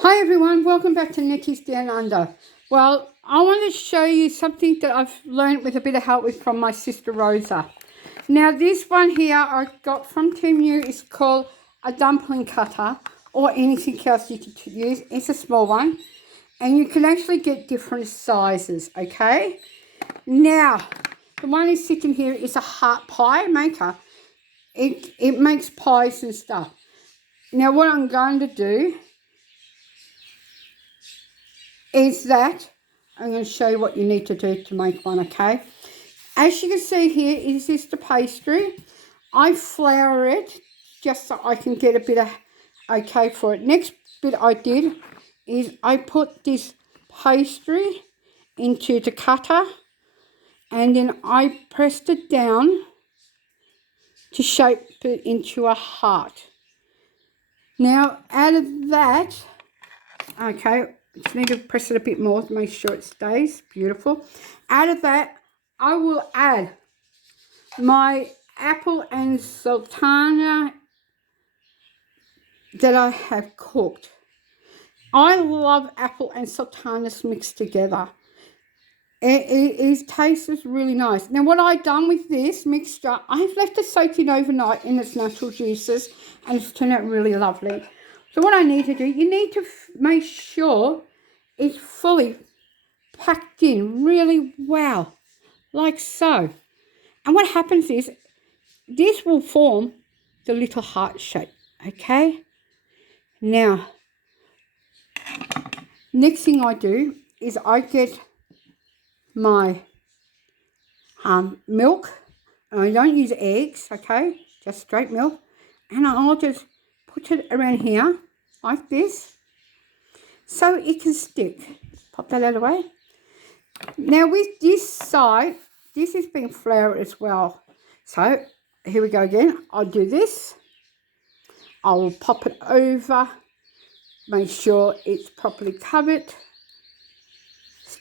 Hi everyone, welcome back to Nettie's Down Under. Well, I want to show you something that I've learned with a bit of help from my sister Rosa. Now this one here I got from Temu is called a dumpling cutter or anything else you could use. It's a small one and you can actually get different sizes, okay? Now, the one is sitting here is a heart pie maker. It makes pies and stuff. Now what I'm going to do is that I'm going to show you what you need to do to make one, okay? As you can see here, is this the pastry? I flour it just so I can get a bit of okay for it. Next bit I did is I put this pastry into the cutter and then I pressed it down to shape it into a heart. Now, out of that, okay, just need to press it a bit more to make sure it stays beautiful. Out of that, I will add my apple and sultana that I have cooked. I love apple and sultanas mixed together. It tastes really nice. Now, what I've done with this mixture, I've left it soaking overnight in its natural juices, and it's turned out really lovely. So what I need to do, you need to make sure it's fully packed in really well, like so. And what happens is this will form the little heart shape, okay? Now, next thing I do is I get my milk. And I don't use eggs, okay? Just straight milk. And I'll just put it around here like this so it can stick. Pop that out of the way. Now with this side, this is being floured as well. So here we go again. I'll do this. I will pop it over. Make sure it's properly covered.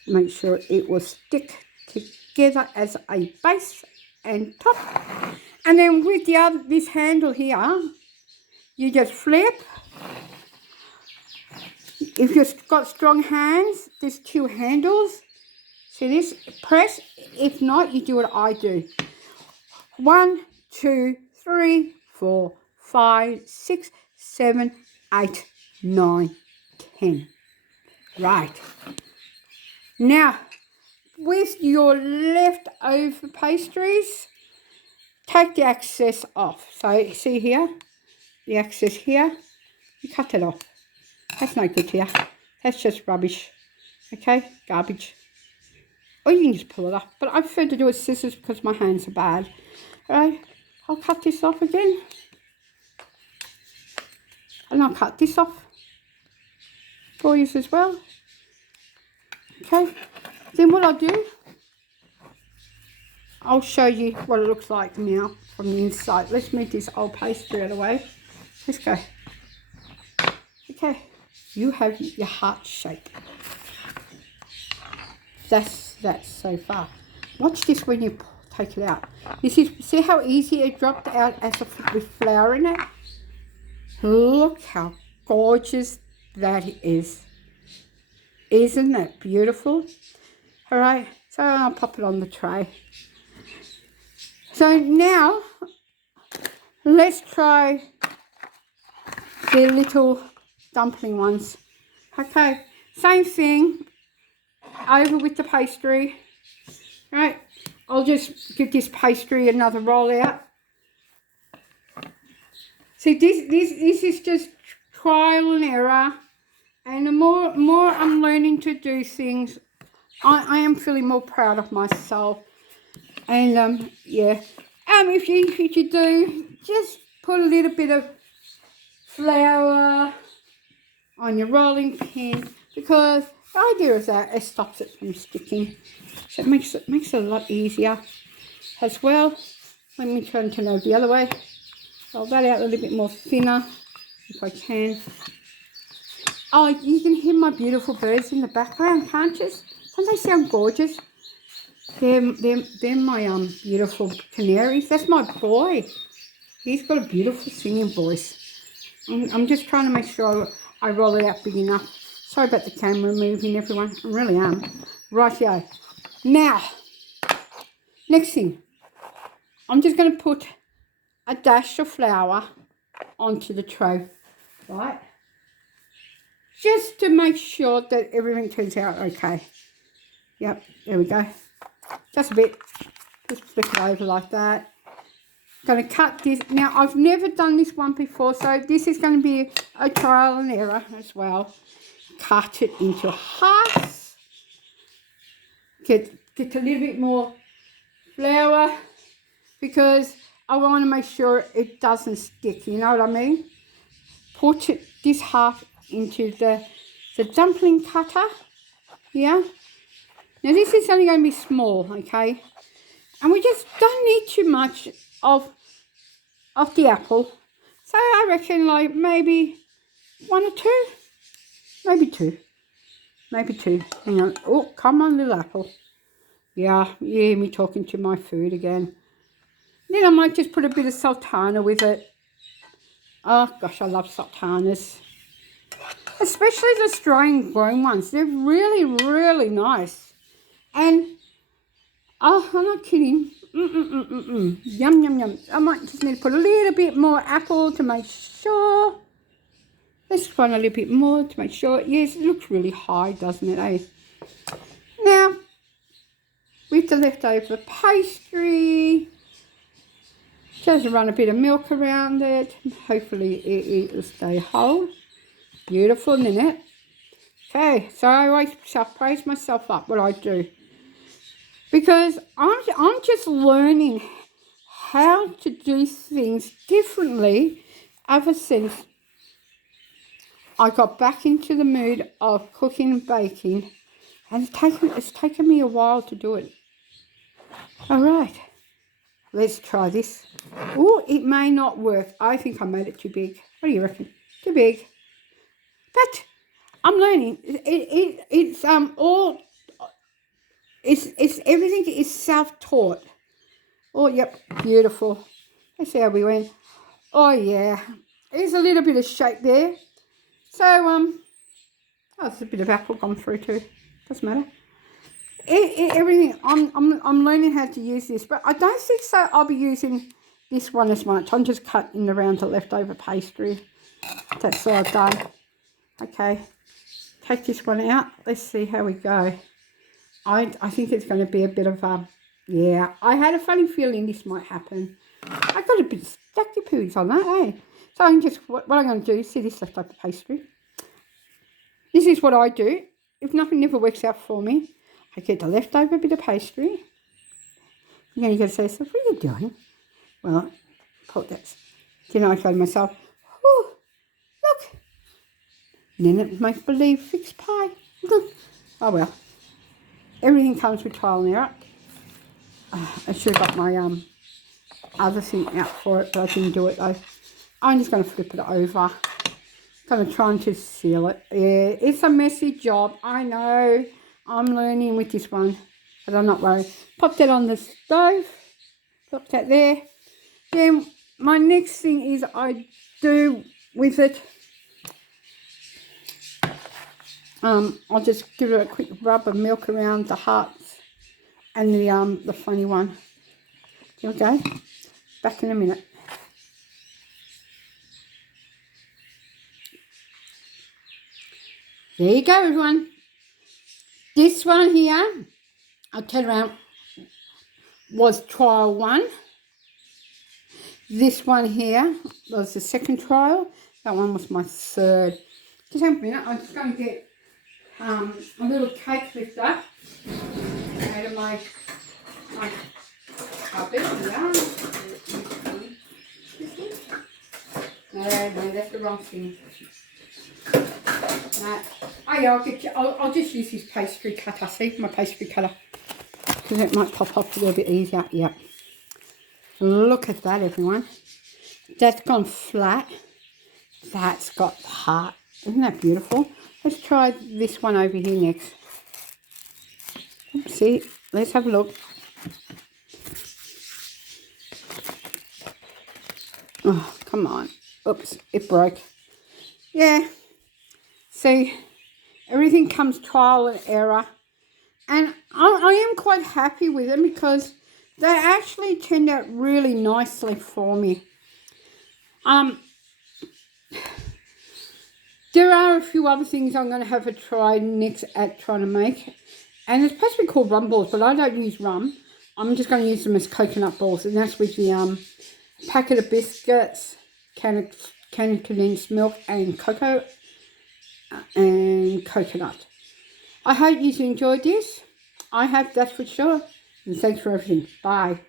Make sure it will stick together as a base and top. And then with this handle here, you just flip. If you've got strong hands, there's two handles. See this? Press. If not, you do what I do. 1, 2, 3, 4, 5, 6, 7, 8, 9, 10. Right. Now, with your leftover pastries, take the excess off. So, see here? The excess here. You cut it off. That's no good to you. That's just rubbish. Okay? Garbage. Or you can just pull it off. But I prefer to do it with scissors because my hands are bad. Right? I'll cut this off again. And I'll cut this off for you as well. Okay? Then what I'll do, I'll show you what it looks like now from the inside. Let's move this old pastry out of the way. Let's go. Okay. You have your heart shape. That's that so far. Watch this when you take it out. See how easy it dropped out as with flour in it? Look how gorgeous that is. Isn't that beautiful? All right, so I'll pop it on the tray. So now, let's try the little dumpling ones. Okay, same thing. Over with the pastry. Right, I'll just give this pastry another roll out. See, this is just trial and error, and the more I'm learning to do things, I am feeling more proud of myself. And yeah, if you do, just put a little bit of flour on your rolling pin, because the idea is that it stops it from sticking, so it makes it a lot easier as well. Let me turn over the other way. Roll that out a little bit more thinner if I can. Oh, you can hear my beautiful birds in the background, can't you? Don't they sound gorgeous? They're my beautiful canaries. That's my boy. He's got a beautiful singing voice. I'm just trying to make sure I roll it out big enough. Sorry about the camera moving, everyone. I really am. Rightio. Now, next thing. I'm just going to put a dash of flour onto the tray, right? Just to make sure that everything turns out okay. Yep, there we go. Just a bit. Just flick it over like that. Going to cut this. Now, I've never done this one before, so this is going to be a trial and error as well. Cut it into halves. Get a little bit more flour because I want to make sure it doesn't stick. You know what I mean? Put this half into the dumpling cutter. Yeah. Now, this is only going to be small, okay? And we just don't need too much of the apple. So I reckon like maybe 1 or 2. Maybe 2. Maybe 2. Hang on. Oh, come on, little apple. Yeah, you hear me talking to my food again. Then I might just put a bit of sultana with it. Oh, gosh, I love sultanas. Especially the Australian grown ones. They're really, really nice. And, oh, I'm not kidding. Yum, yum, yum. I might just need to put a little bit more apple to make sure. Let's find a little bit more to make sure. Yes, it looks really high, doesn't it, eh? Now, with the leftover pastry, just run a bit of milk around it. Hopefully it will stay whole. Beautiful, isn't it? Okay, so I always praise myself up what I do. Because I'm just learning how to do things differently ever since I got back into the mood of cooking and baking. And it's taken me a while to do it. All right, let's try this. Oh, it may not work. I think I made it too big. What do you reckon? Too big. But I'm learning. It's everything is self-taught. Oh, yep, beautiful. Let's see how we went. Oh, yeah. There's a little bit of shape there. So, oh, there's a bit of apple gone through too. Doesn't matter. Everything, I'm learning how to use this, but I don't think so I'll be using this one as much. I'm just cutting around the leftover pastry. That's all I've done. Okay, take this one out. Let's see how we go. I think it's going to be a bit of a, yeah, I had a funny feeling this might happen. I got a bit stucky poos on that, eh? So I'm just, what I'm going to do is see this leftover pastry. This is what I do. If nothing never works out for me, I get the leftover bit of pastry. You're going to say, so what are you doing? Well, put that. You know, I go to myself, oh, look. And then it makes believe fixed pie. Oh, well. Everything comes with trial and error. I should have got my other thing out for it, but I didn't do it though. I'm just going to flip it over. Going to try to seal it. Yeah, it's a messy job. I know. I'm learning with this one, but I'm not worried. Pop that on the stove. Pop that there. Then my next thing is I do with it. I'll just give it a quick rub of milk around the hearts and the funny one. Okay, back in a minute. There you go, everyone. This one here, I'll turn around, was trial 1. This one here was the second trial. That one was my third. Just a minute, I'm just going to get a little cake lifter out of my cupboard. No, that's the wrong thing. No. Oh yeah, I'll just use this pastry cutter. See, my pastry cutter, because it might pop off a little bit easier. Yep. Look at that, everyone. That's gone flat. That's got heart. Isn't that beautiful? Let's try this one over here next. See, let's have a look. Oh, come on. Oops, it broke. Yeah. See, everything comes trial and error. And I am quite happy with them because they actually turned out really nicely for me. There are a few other things I'm going to have a try next at trying to make. And it's supposed to be called rum balls, but I don't use rum. I'm just going to use them as coconut balls. And that's with the packet of biscuits, can of condensed milk, and cocoa and coconut. I hope you enjoyed this. I have, that's for sure. And thanks for everything. Bye.